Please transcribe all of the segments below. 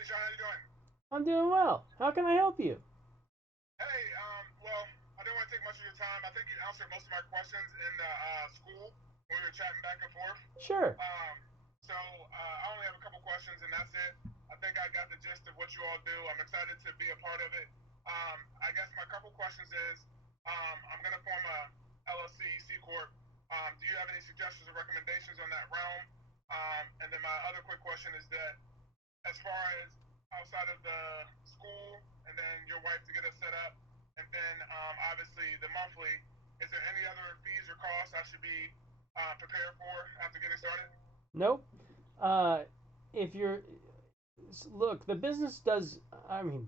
Hey, Sean, how you doing? I'm doing well. How can I help you? Hey, well, I didn't want to take much of your time. I think you answered most of my questions in the school when we were chatting back and forth. Sure. I only have a couple questions, and that's it. I think I got the gist of what you all do. I'm excited to be a part of it. I guess my couple questions is, I'm going to form a LLC C Corp. Do you have any suggestions or recommendations on that realm? And then my other quick question is that as far as outside of the school and then your wife to get us set up, and then obviously the monthly, is there any other fees or costs I should be prepared for after getting started? Nope. If you're look, the business does. I mean,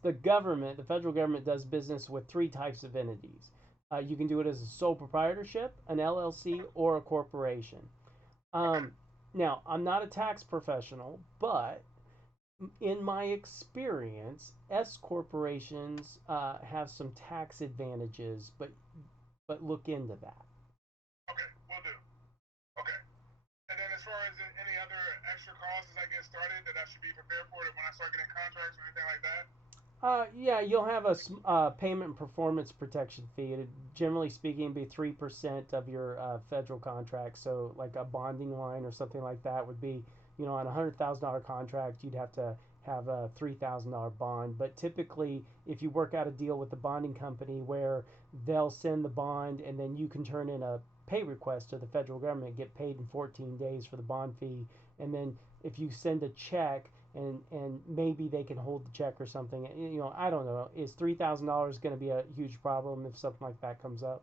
the government, the federal government does business with three types of entities. You can do it as a sole proprietorship, an LLC, Okay. or a corporation. Okay. Um, Now, I'm not a tax professional, but in my experience, S corporations have some tax advantages, but look into that. Okay. We'll do. Okay. And then as far as any other extra costs as I get started that I should be prepared for when I start getting contracts or anything like that? Yeah, you'll have a payment and performance protection fee. It generally speaking, be 3% of your federal contract. So, like a bonding line or something like that would be, on a $100,000 contract, you'd have to have a $3,000 bond. But typically, if you work out a deal with the bonding company where they'll send the bond and then you can turn in a pay request to the federal government, get paid in 14 days for the bond fee, and then if you send a check and maybe they can hold the check or something. I don't know. Is $3,000 going to be a huge problem if something like that comes up?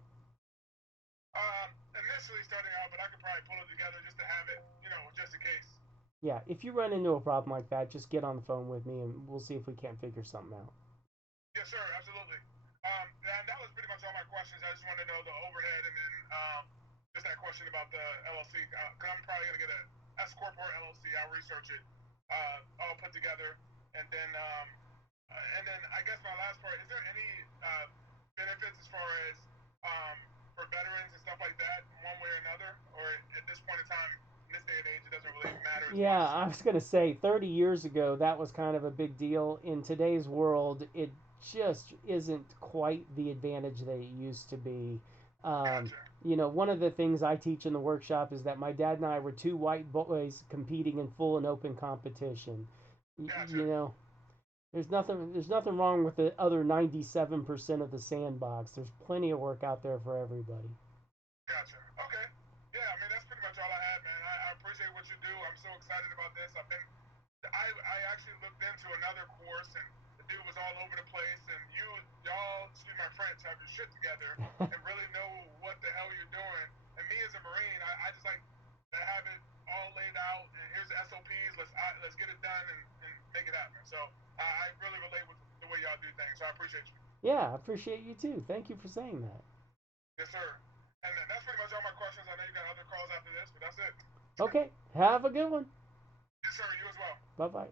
Initially starting out, but I could probably pull it together just to have it, just in case. Yeah, if you run into a problem like that, just get on the phone with me and we'll see if we can't figure something out. Yes, sir. Absolutely. And that was pretty much all my questions. I just wanted to know the overhead and then just that question about the LLC. Because I'm probably going to get a S Corp or LLC. I'll research it, all put together. And then I guess my last part, is there any benefits as far as for veterans and stuff like that, one way or another? Or at this point in time, in this day and age, it doesn't really matter as Yeah, much? I was going to say 30 years ago, that was kind of a big deal. In today's world, it just isn't quite the advantage that it used to be. Um, Gotcha. One of the things I teach in the workshop is that my dad and I were two white boys competing in full and open competition. Gotcha. There's nothing wrong with the other 97% of the sandbox. There's plenty of work out there for everybody. Gotcha. Okay. Yeah, I mean that's pretty much all I had, man. I appreciate what you do. I'm so excited about this. I actually looked into another course and the dude was all over the place and y'all, excuse my French, have your shit together and really know what the hell you're doing. And me as a Marine, I just like to have it all laid out and here's the SOPs. Let's get it done and make it happen. So I really relate with the way y'all do things. So I appreciate you. Yeah, I appreciate you too. Thank you for saying that. Yes, sir. And that's pretty much all my questions. I know you got other calls after this, but that's it. Okay, have a good one. Yes, sir. You as well. Bye bye.